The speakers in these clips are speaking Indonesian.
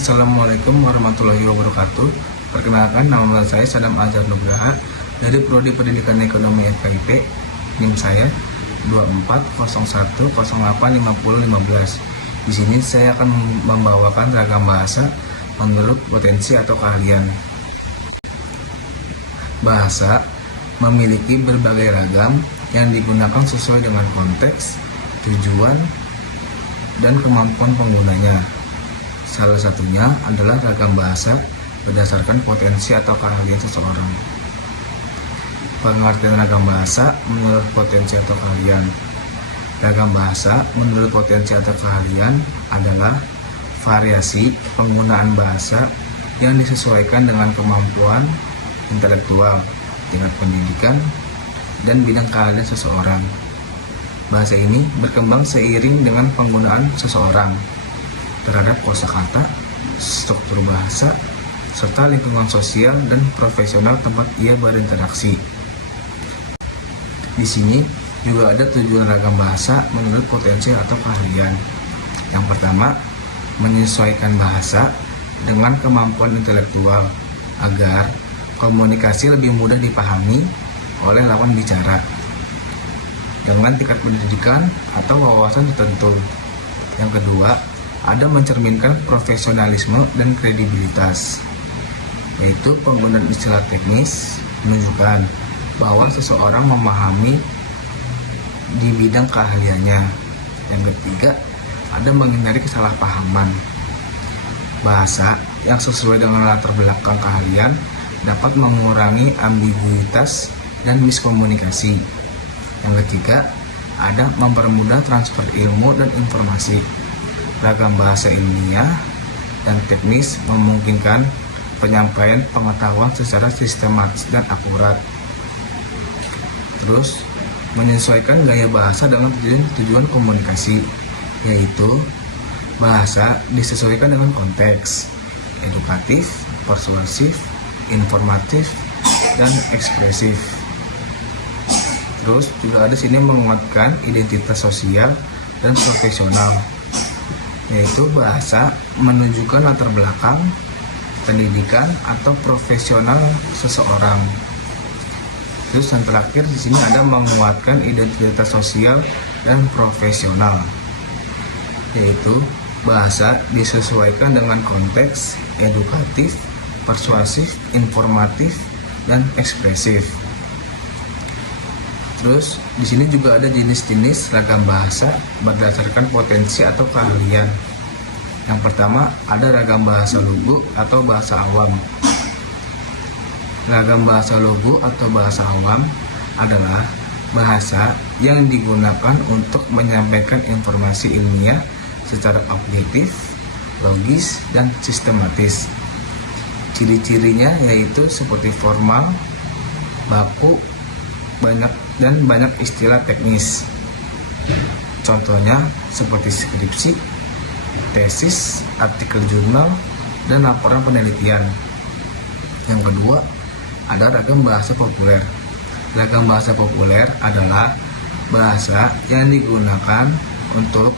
Assalamualaikum warahmatullahi wabarakatuh. Perkenalkan, nama saya Sadam Azhar Nugraha dari Prodi Pendidikan Ekonomi FKIP. NIM saya 2401085015. Di sini saya akan membawakan ragam bahasa menurut potensi atau keahlian. Bahasa memiliki berbagai ragam yang digunakan sesuai dengan konteks, tujuan, dan kemampuan penggunanya. Salah satunya adalah ragam bahasa berdasarkan potensi atau keahlian seseorang. Pengertian ragam bahasa menurut potensi atau keahlian. Ragam bahasa menurut potensi atau keahlian adalah variasi penggunaan bahasa yang disesuaikan dengan kemampuan intelektual, tingkat pendidikan, dan bidang keahlian seseorang. Bahasa ini berkembang seiring dengan penggunaan seseorang terhadap kosakata, struktur bahasa, serta lingkungan sosial dan profesional tempat ia berinteraksi. Di sini juga ada tujuan ragam bahasa menurut potensi atau keahlian. Yang pertama, menyesuaikan bahasa dengan kemampuan intelektual agar komunikasi lebih mudah dipahami oleh lawan bicara dengan tingkat pendidikan atau wawasan tertentu. Yang kedua, ada mencerminkan profesionalisme dan kredibilitas, yaitu penggunaan istilah teknis menunjukkan bahwa seseorang memahami di bidang keahliannya. Yang ketiga, ada menghindari kesalahpahaman. Bahasa yang sesuai dengan latar belakang keahlian dapat mengurangi ambiguitas dan miskomunikasi. Yang ketiga, ada mempermudah transfer ilmu dan informasi. Ragam bahasa ilmiah dan teknis memungkinkan penyampaian pengetahuan secara sistematis dan akurat. Terus, menyesuaikan gaya bahasa dengan tujuan komunikasi, yaitu bahasa disesuaikan dengan konteks, edukatif, persuasif, informatif, dan ekspresif. Terus juga ada sini menguatkan identitas sosial dan profesional, yaitu bahasa menunjukkan latar belakang, pendidikan, atau profesional seseorang. Terus yang terakhir di sini ada menguatkan identitas sosial dan profesional, yaitu bahasa disesuaikan dengan konteks, edukatif, persuasif, informatif, dan ekspresif. Terus di sini juga ada jenis-jenis ragam bahasa berdasarkan potensi atau keahlian. Yang pertama ada ragam bahasa lugu atau bahasa awam. Ragam bahasa lugu atau bahasa awam adalah bahasa yang digunakan untuk menyampaikan informasi ilmiah secara objektif, logis, dan sistematis. Ciri-cirinya yaitu seperti formal, baku, banyak istilah teknis. Contohnya seperti skripsi, tesis, artikel jurnal, dan laporan penelitian. Yang kedua, ada ragam bahasa populer. Ragam bahasa populer adalah bahasa yang digunakan untuk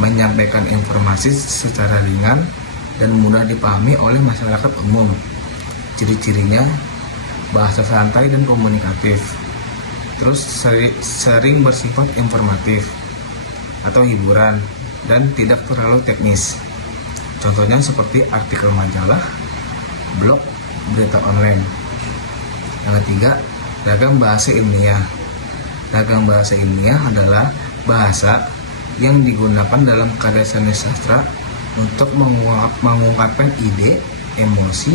menyampaikan informasi secara ringan dan mudah dipahami oleh masyarakat umum. Ciri-cirinya bahasa santai dan komunikatif. Terus sering bersifat informatif atau hiburan dan tidak terlalu teknis. Contohnya seperti artikel majalah, blog, berita online. Yang ketiga, ragam bahasa ilmiah. Ragam bahasa ilmiah adalah bahasa yang digunakan dalam karya seni sastra untuk mengungkapkan ide, emosi,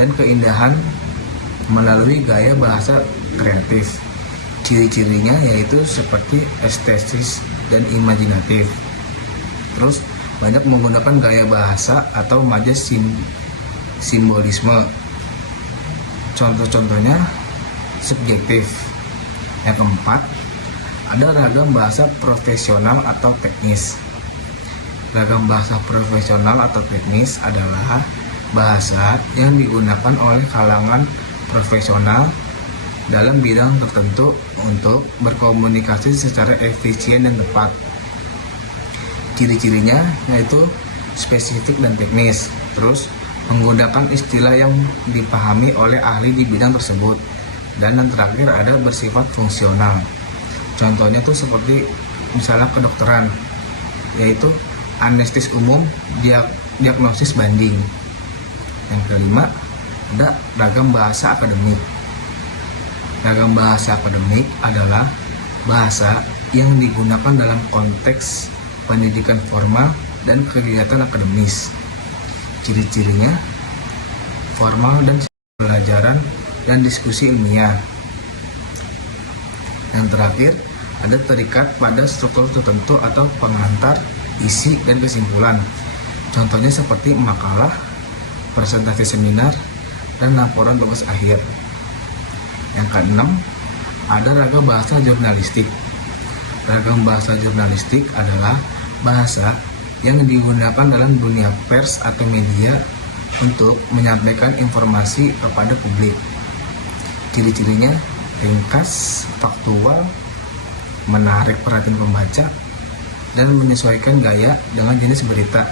dan keindahan melalui gaya bahasa kreatif. Ciri-cirinya yaitu seperti estetis dan imajinatif. Terus banyak menggunakan gaya bahasa atau majas simbolisme. Contoh-contohnya subjektif. Yang keempat, ada ragam bahasa profesional atau teknis. Ragam bahasa profesional atau teknis adalah bahasa yang digunakan oleh kalangan profesional dalam bidang tertentu untuk berkomunikasi secara efisien dan tepat. Ciri-cirinya yaitu spesifik dan teknis. Terus menggunakan istilah yang dipahami oleh ahli di bidang tersebut. Dan yang terakhir ada bersifat fungsional. Contohnya tuh seperti misalnya kedokteran, yaitu anestesis umum, diagnosis banding. Yang kelima ada ragam bahasa akademik. Ragam bahasa akademik adalah bahasa yang digunakan dalam konteks pendidikan formal dan kegiatan akademis. Ciri-cirinya formal dan pembelajaran dan diskusi ilmiah. Yang terakhir ada terikat pada struktur tertentu atau pengantar isi dan kesimpulan. Contohnya seperti makalah, presentasi seminar, dan laporan tugas akhir. Yang keenam, ada ragam bahasa jurnalistik. Ragam bahasa jurnalistik adalah bahasa yang digunakan dalam dunia pers atau media untuk menyampaikan informasi kepada publik. Ciri-cirinya ringkas, faktual, menarik perhatian pembaca, dan menyesuaikan gaya dengan jenis berita.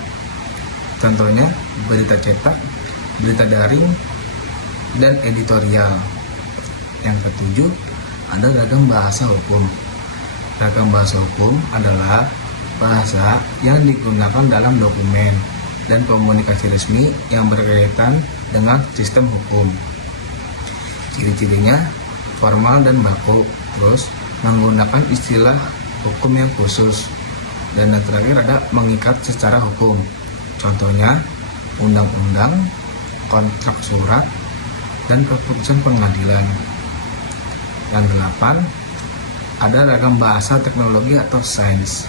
Contohnya berita cetak, berita daring, dan editorial. Yang ketujuh, ada ragam bahasa hukum. Ragam bahasa hukum adalah bahasa yang digunakan dalam dokumen dan komunikasi resmi yang berkaitan dengan sistem hukum. Ciri-cirinya formal dan baku, terus menggunakan istilah hukum yang khusus. Dan yang terakhir ada mengikat secara hukum. Contohnya undang-undang, kontrak surat, dan keputusan pengadilan. Yang delapan, ada ragam bahasa teknologi atau sains.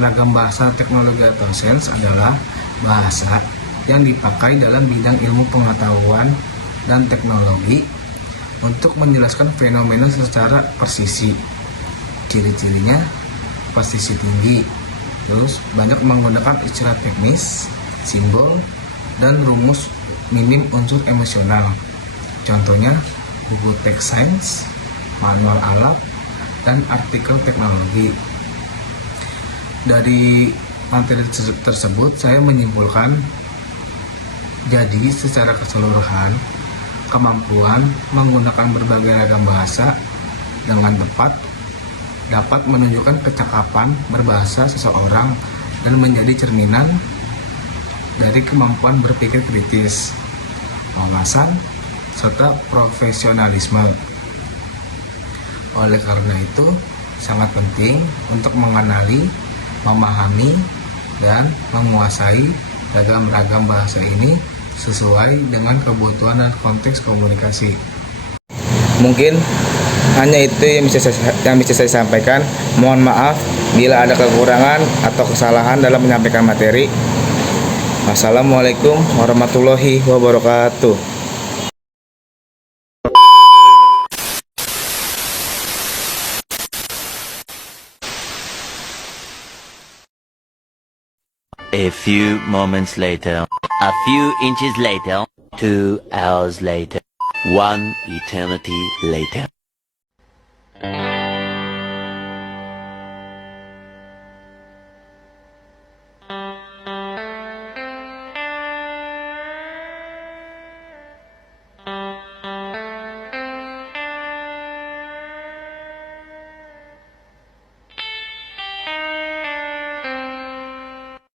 Ragam bahasa teknologi atau sains adalah bahasa yang dipakai dalam bidang ilmu pengetahuan dan teknologi untuk menjelaskan fenomena secara presisi. Ciri-cirinya presisi tinggi, terus banyak menggunakan istilah teknis, simbol, dan rumus minim unsur emosional. Contohnya buku teks sains, manual alat, dan artikel teknologi. Dari materi tersebut saya menyimpulkan, jadi secara keseluruhan kemampuan menggunakan berbagai ragam bahasa dengan tepat dapat menunjukkan kecakapan berbahasa seseorang dan menjadi cerminan dari kemampuan berpikir kritis, wawasan, serta profesionalisme. Oleh karena itu, sangat penting untuk mengenali, memahami, dan menguasai ragam-ragam bahasa ini sesuai dengan kebutuhan dan konteks komunikasi. Mungkin hanya itu yang bisa saya sampaikan. Mohon maaf bila ada kekurangan atau kesalahan dalam menyampaikan materi. Wassalamualaikum warahmatullahi wabarakatuh. A few moments later, a few inches later, 2 hours later, 1 eternity later.